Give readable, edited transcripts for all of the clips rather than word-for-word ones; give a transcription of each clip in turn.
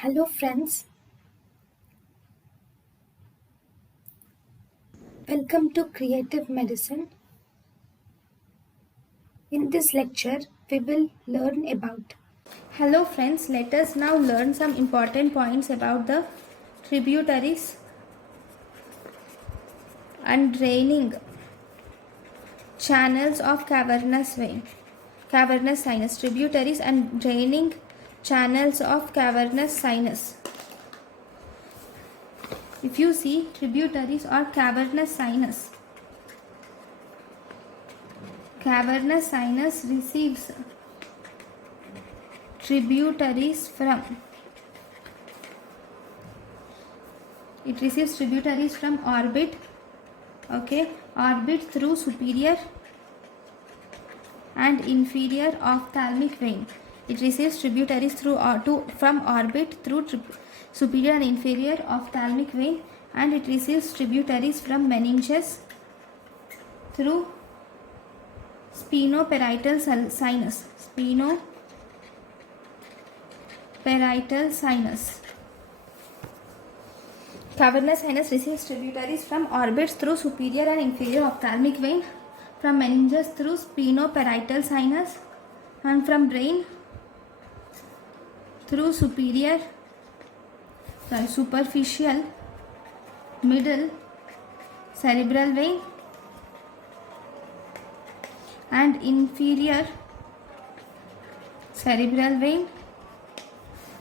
Hello friends, welcome to Creative Medicine. In this lecture, we will learn about. Hello friends, let us now learn some important points about the tributaries and draining channels of cavernous vein, cavernous sinus, tributaries and draining channels of cavernous sinus. If you see tributaries or cavernous sinus receives tributaries from orbit, orbit through superior and inferior ophthalmic vein. It receives tributaries from orbit through superior and inferior ophthalmic vein, and it receives tributaries from meninges through sphenoparietal sinus. Sphenoparietal sinus. Cavernous sinus receives tributaries from orbits through superior and inferior ophthalmic vein, from meninges through sphenoparietal sinus, and from brain through superficial middle cerebral vein and inferior cerebral vein,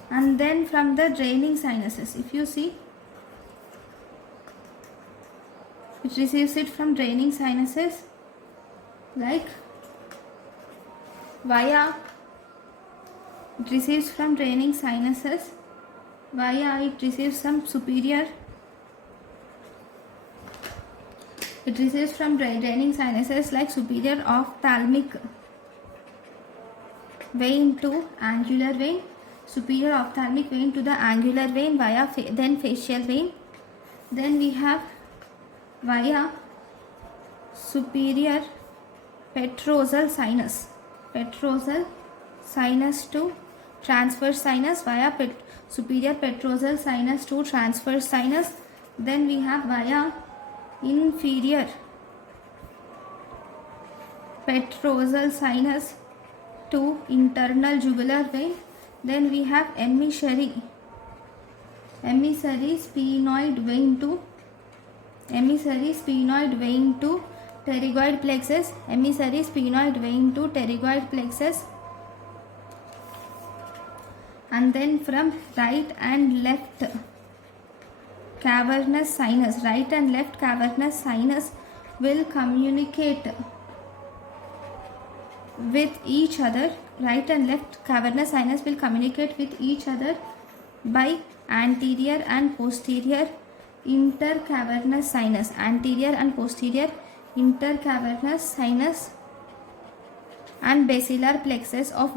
and then from the draining sinuses. If you see, it receives it from draining sinuses like it receives from draining sinuses it receives some superior, it receives from draining sinuses like superior ophthalmic vein to angular vein, superior ophthalmic vein to the angular vein via then facial vein. Then we have via superior petrosal sinus to transverse sinus, via superior petrosal sinus to transverse sinus. Then we have via inferior petrosal sinus to internal jugular vein. Then we have emissary sphenoid vein to pterygoid plexus, and then from right and left cavernous sinus, will communicate with each other. Right and left cavernous sinus will communicate with each other by anterior and posterior intercavernous sinus, and basilar plexus of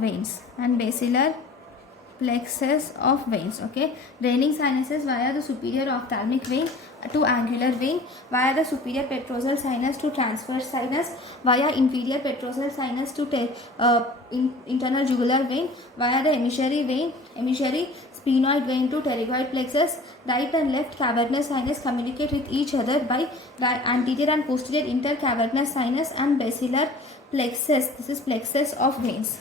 veins, okay. Draining sinuses via the superior ophthalmic vein to angular vein, via the superior petrosal sinus to transverse sinus, via inferior petrosal sinus to internal jugular vein, via the emissary sphenoid vein to pterygoid plexus. Right and left cavernous sinus communicate with each other by anterior and posterior intercavernous sinus and basilar plexus. This is plexus of veins.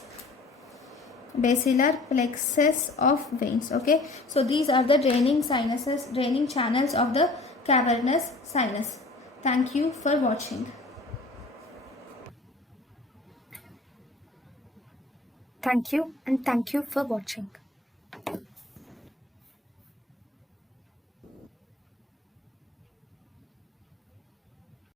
Basilar plexus of veins. Okay, so these are the draining channels of the cavernous sinus. Thank you for watching. Thank you and thank you for watching.